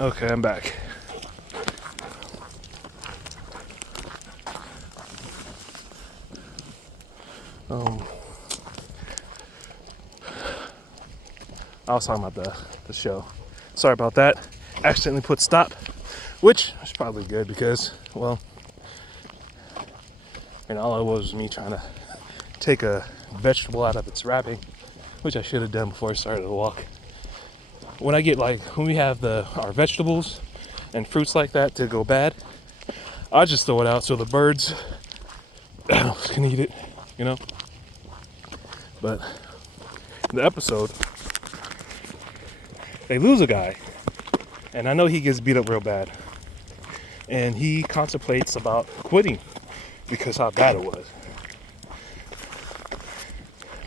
Okay, I'm back. I was talking about the show. Sorry about that. Accidentally put stop, which is probably good because, well, and all it was me trying to take a vegetable out of its wrapping, which I should have done before I started the walk. When we have our vegetables and fruits like that to go bad, I just throw it out so the birds can eat it, you know. But in the episode, they lose a guy, and I know he gets beat up real bad, and he contemplates about quitting because how bad it was.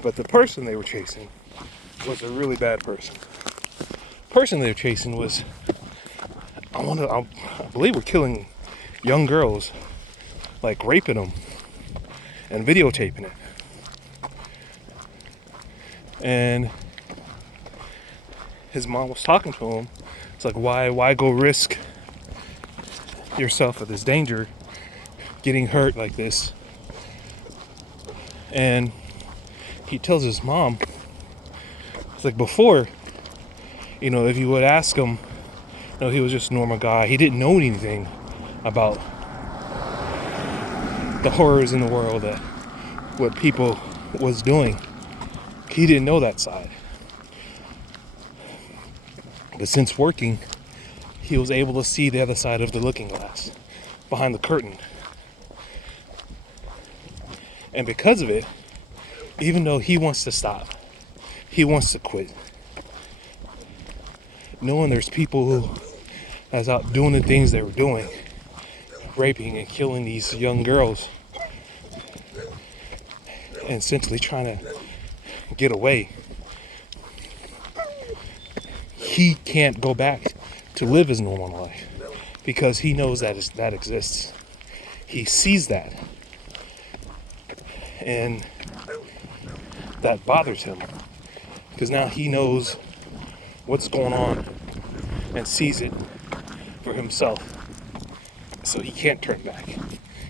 But the person they were chasing was a really bad person. The person they were chasing was, I believe, we're killing young girls, like raping them and videotaping it. And his mom was talking to him. It's like, why go risk yourself with this danger, getting hurt like this? And he tells his mom, it's like before, if you would ask him, he was just a normal guy. He didn't know anything about the horrors in the world, that what people was doing. He didn't know that side. But since working, he was able to see the other side of the looking glass, behind the curtain. And because of it, even though he wants to stop, he wants to quit, knowing there's people who that's out doing the things they were doing, raping and killing these young girls, and essentially trying to get away. He can't go back to live his normal life because he knows that exists. He sees that, and that bothers him because now he knows what's going on and sees it for himself. So he can't turn back.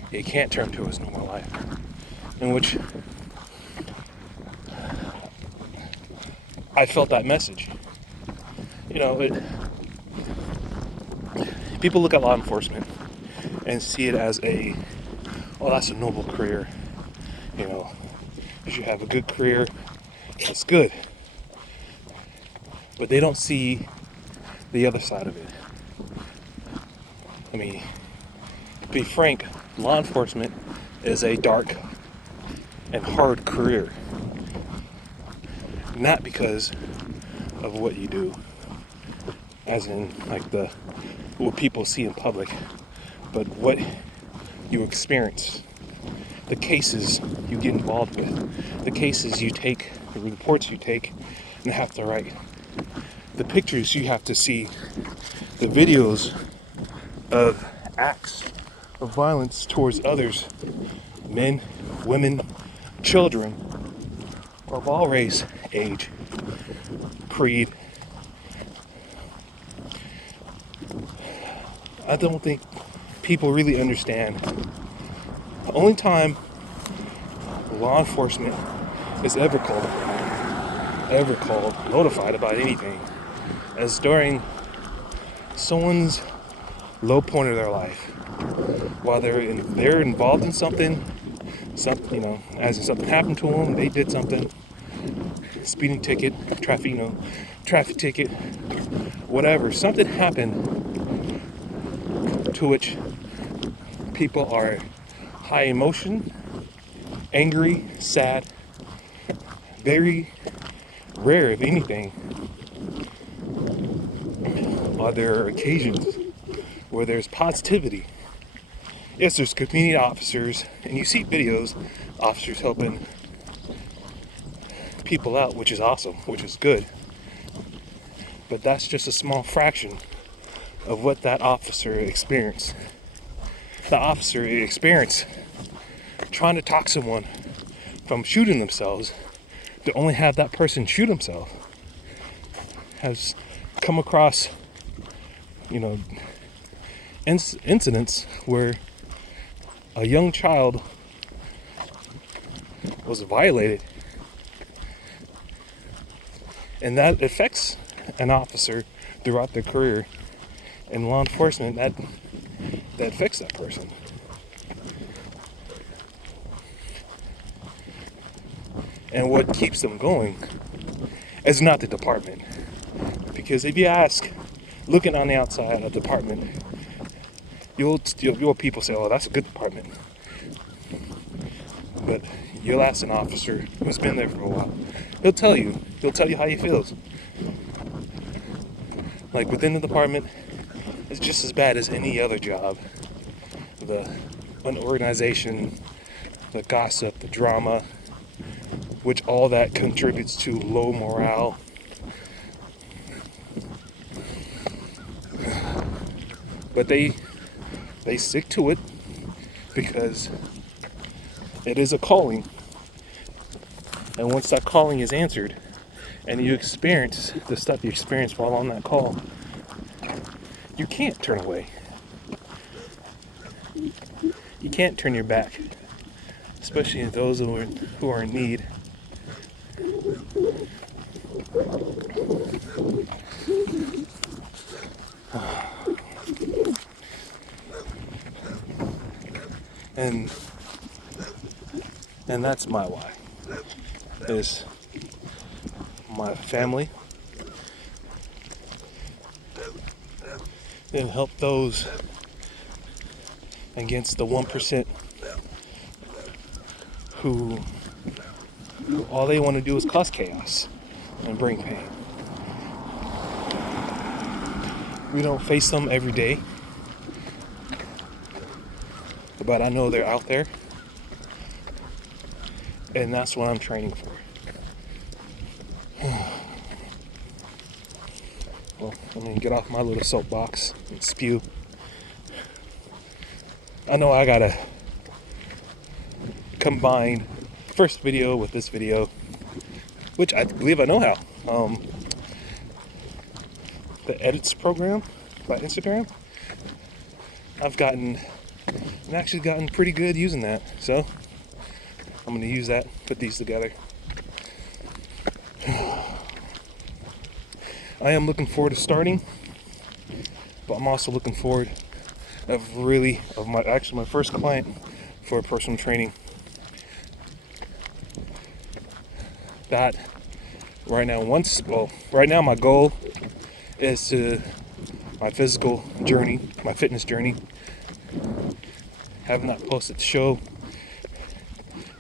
He can't turn to his normal life, in which I felt that message. People look at law enforcement and see it as that's a noble career. You should have a good career. It's good. But they don't see the other side of it. I mean, to be frank, law enforcement is a dark and hard career. Not because of what you do, as in like what people see in public, but what you experience, the cases you get involved with, the cases you take, the reports you take and have to write, the pictures you have to see, the videos of acts of violence towards others, men, women, children, of all race, age, creed. I don't think people really understand. The only time law enforcement is ever notified about anything is during someone's low point of their life, while they're involved in something, as in something happened to them, they did something, speeding ticket, traffic ticket, whatever, something happened to which people are high emotion, angry, sad, very rare, if anything. Are there occasions where there's positivity? Yes, there's community officers, and you see videos, officers helping people out, which is awesome, which is good. But that's just a small fraction of what that officer experienced. The officer experienced trying to talk someone from shooting themselves to only have that person shoot himself has come across incidents where a young child was violated, and that affects an officer throughout their career in law enforcement. That affects that person. And what keeps them going is not the department. Because if you ask, looking on the outside of the department, you'll people say, oh, that's a good department. But you'll ask an officer who's been there for a while. He'll tell you how he feels. Like within the department, it's just as bad as any other job. The unorganization, the gossip, the drama, which all that contributes to low morale. But they stick to it because it is a calling. And once that calling is answered and you experience the stuff you experienced while on that call, you can't turn away. You can't turn your back, especially those who are in need. And that's my why. Is my family and help those against the 1% who all they want to do is cause chaos and bring pain. We don't face them every day, but I know they're out there, and that's what I'm training for. Well, let me get off my little soapbox and spew. I know I gotta combine first video with this video, which I believe I know how. The edits program by Instagram, I've actually gotten pretty good using that, so I'm gonna use that, put these together. I am looking forward to starting, but I'm also looking forward of my first client for personal training. That right now my goal is to my physical journey, my fitness journey. Have not posted to show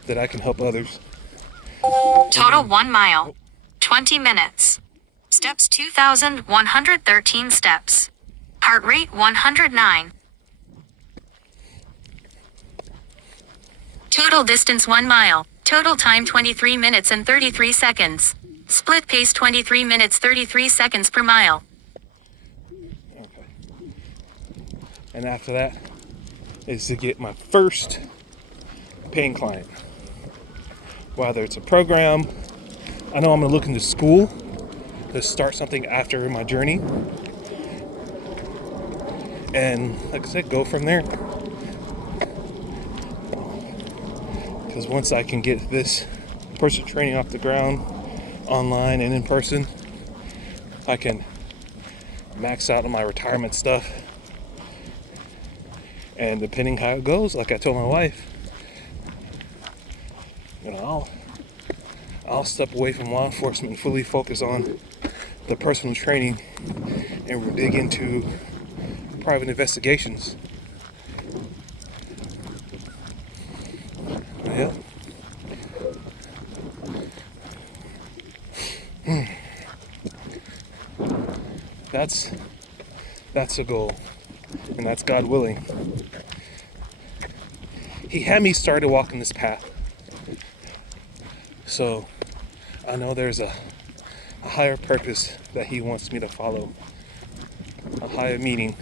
that I can help others. Total 1 mile, 20 minutes. Steps 2,113 steps. Heart rate 109. Total distance 1 mile. Total time 23 minutes and 33 seconds. Split pace 23 minutes 33 seconds per mile. Okay. And after that is to get my first paying client. Whether it's a program, I know I'm gonna look into school to start something after my journey. And like I said, go from there. Because once I can get this personal training off the ground, online and in person, I can max out on my retirement stuff. And depending how it goes, like I told my wife, I'll step away from law enforcement and fully focus on the personal training, and we'll dig into private investigations. Yeah. That's a goal, and that's God willing. He had me started walking this path, so I know there's a higher purpose that He wants me to follow, a higher meaning,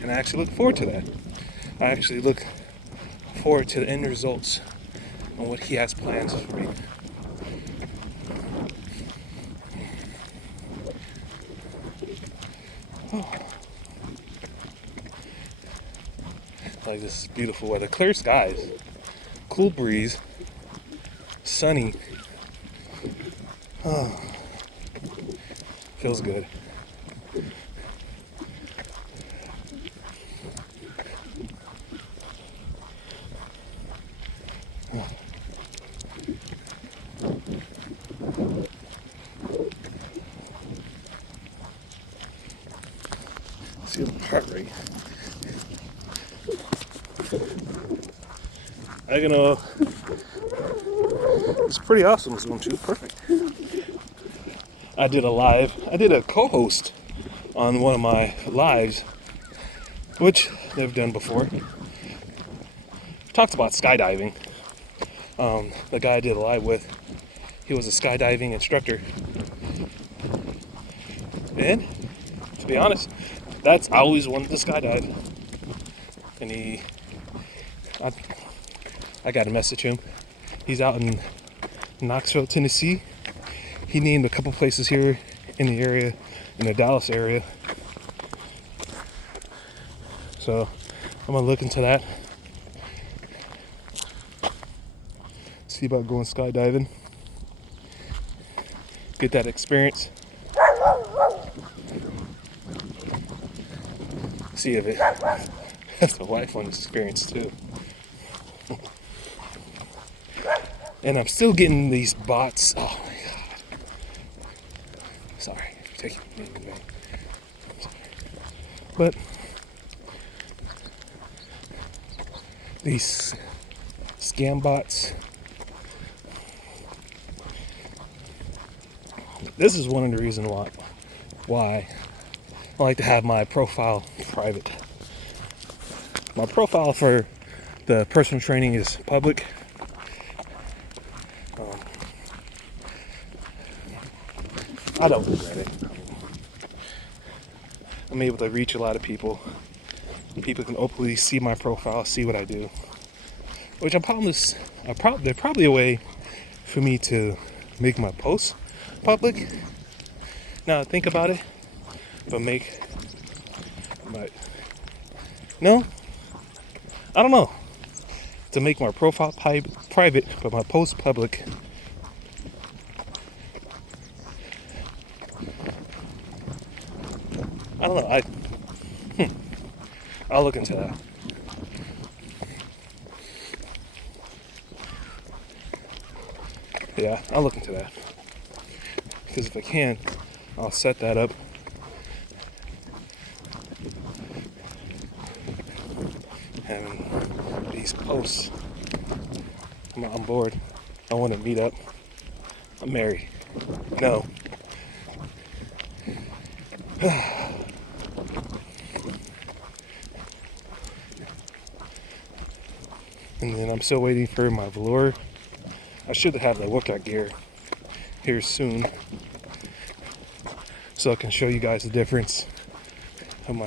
and I actually look forward to that. I actually look forward to the end results and what He has plans for me. Like, this is beautiful weather. Clear skies, cool breeze, sunny. Oh, feels good. See the heart rate. It's pretty awesome. This one too. Perfect. I did a co-host on one of my lives, which they've done before. Talked about skydiving. The guy I did a live with, he was a skydiving instructor. And to be honest, I always wanted to skydive. And I got to message him. He's out in Knoxville, Tennessee. He named a couple places here in the area, in the Dallas area. So I'm gonna look into that. See about going skydiving. Get that experience. See if that's the wife on this experience too. And I'm still getting these bots. Oh my god. Sorry for taking me away. But these scam bots. This is one of the reasons why I like to have my profile private. My profile for the personal training is public. I don't regret it. I'm able to reach a lot of people. People can openly see my profile, see what I do. Which there's probably a way for me to make my posts public. Now think about it. No, I don't know. To make my profile private, but my posts public. I don't know. I'll look into that. Yeah, I'll look into that. Because if I can, I'll set that up. Having these posts. I'm on board. I want to meet up. I'm married. No. And then I'm still waiting for my velour. I should have the workout gear here soon, so I can show you guys the difference of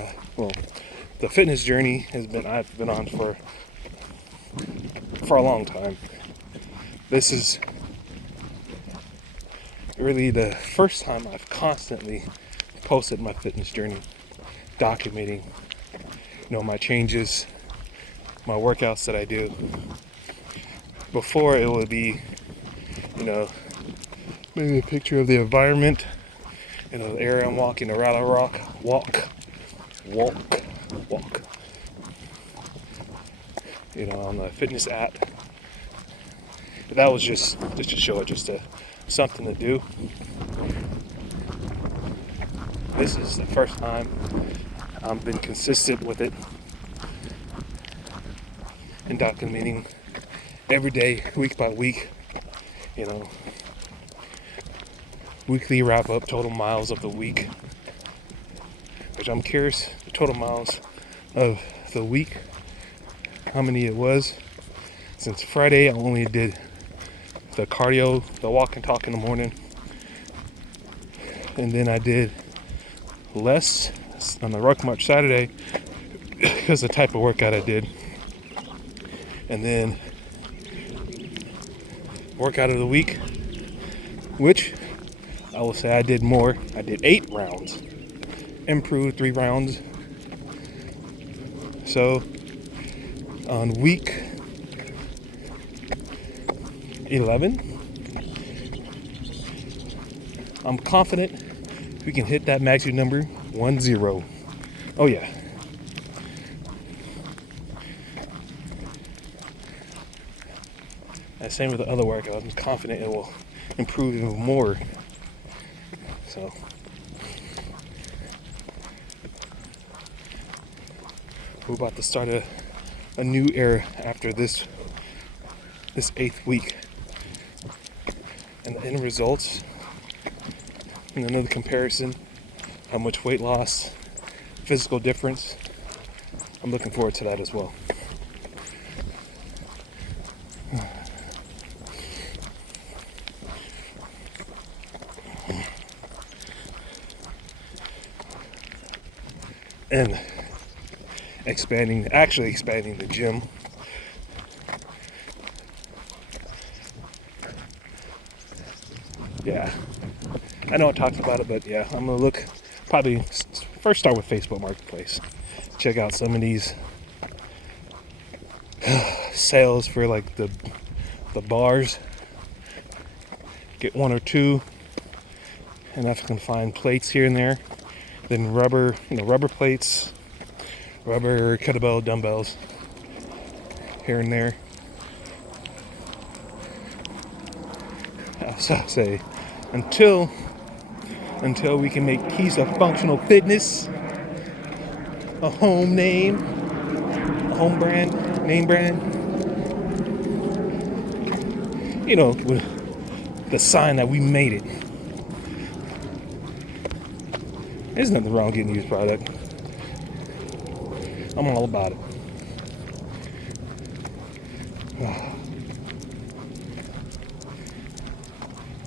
the fitness journey I've been on for a long time. This is really the first time I've constantly posted my fitness journey, documenting, my changes, my workouts that I do. Before it would be, maybe a picture of the environment, the area I'm walking, the Rattle Rock, walk. On the fitness app. That was just to show it, something to do. This is the first time I've been consistent with it and documenting every day, week by week, weekly wrap up total miles of the week, which I'm curious the total miles of the week, how many it was. Since Friday I only did the cardio, the walk and talk in the morning, and then I did less on the Ruck March Saturday because the type of workout I did. And then workout of the week, which I will say I did more. I did 8 rounds. improved 3 rounds. So on week 11, I'm confident we can hit that magnitude number 10. Oh yeah. And same with the other workout. I'm confident it will improve even more. So we're about to start a new era after this 8th week. And the end results, and another comparison, how much weight loss, physical difference. I'm looking forward to that as well. And actually expanding the gym. Yeah, I know I talked about it, but yeah, I'm gonna probably first start with Facebook Marketplace. Check out some of these sales for like the bars. Get 1 or 2, and if I can find plates here and there, then rubber plates, rubber kettlebell dumbbells here and there. So I say, until we can make Piece of Functional Fitness a home name, a home brand, name brand, with the sign that we made it. There's nothing wrong getting used product. I'm all about it.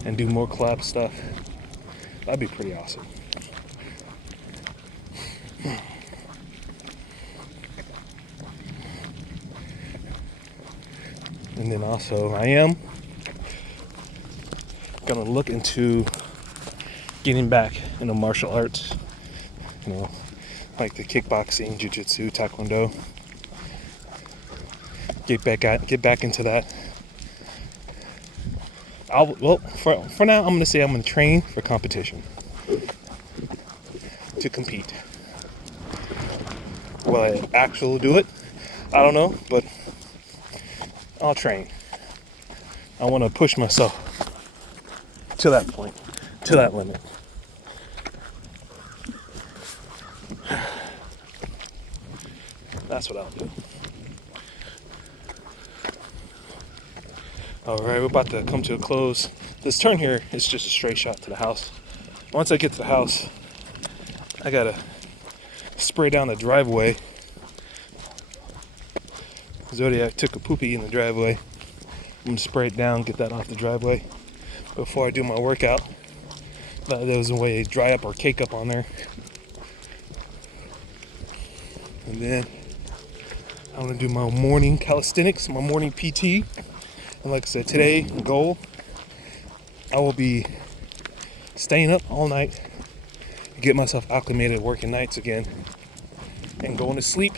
And do more collab stuff. That'd be pretty awesome. And then also I am gonna look into getting back into martial arts, like the kickboxing, jiu-jitsu, taekwondo. Get back into that. For now, I'm gonna say I'm gonna train for competition, to compete. Will I actually do it? I don't know, but I'll train. I want to push myself to that point, to that limit. That's what I'll do. Alright, we're about to come to a close. This turn here is just a straight shot to the house. Once I get to the house, I gotta spray down the driveway. Zodiak took a poopy in the driveway. I'm gonna spray it down, get that off the driveway before I do my workout. There was a way to dry up or cake up on there. And then I'm gonna do my morning calisthenics, my morning PT. And like I said, today, goal, I will be staying up all night, get myself acclimated working nights again, and going to sleep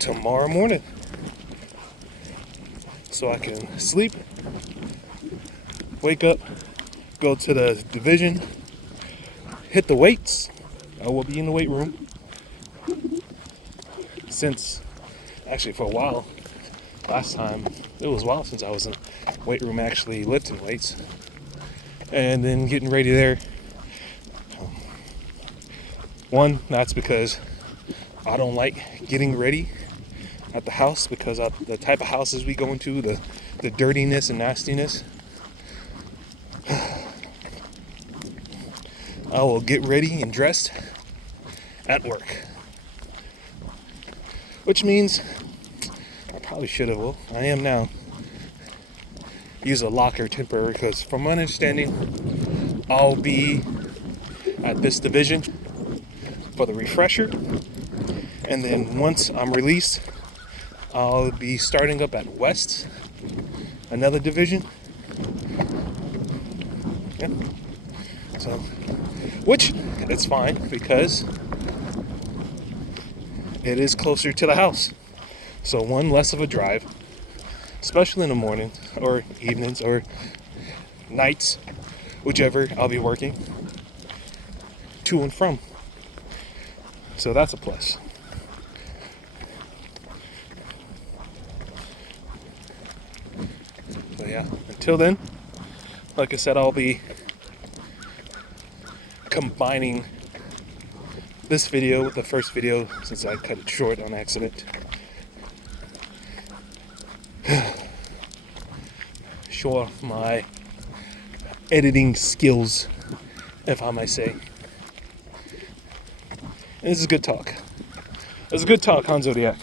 tomorrow morning. So I can sleep, wake up, go to the division, hit the weights. I will be in the weight room. Actually for a while, last time, it was a while since I was in the weight room actually lifting weights. And then getting ready there. One, that's because I don't like getting ready at the house because of the type of houses we go into, the dirtiness and nastiness. I will get ready and dressed at work. Which means I probably should have, I am now, use a locker temporary because from my understanding, I'll be at this division for the refresher. And then once I'm released, I'll be starting up at West, another division. Yeah. So which it's fine because it is closer to the house. So one less of a drive, especially in the morning or evenings or nights, whichever I'll be working to and from. So that's a plus. So yeah, until then, like I said, I'll be combining this video with the first video since I cut it short on accident. Show off my editing skills, if I may say. And this is good talk. It was a good talk on Zodiac.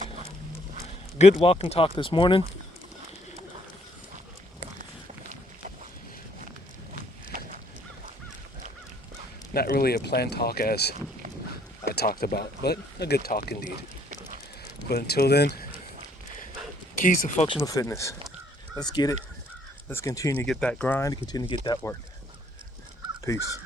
Good walk and talk this morning. Not really a planned talk as I talked about, but a good talk indeed. But until then, keys to functional fitness. Let's get it. Let's continue to get that grind, continue to get that work. Peace.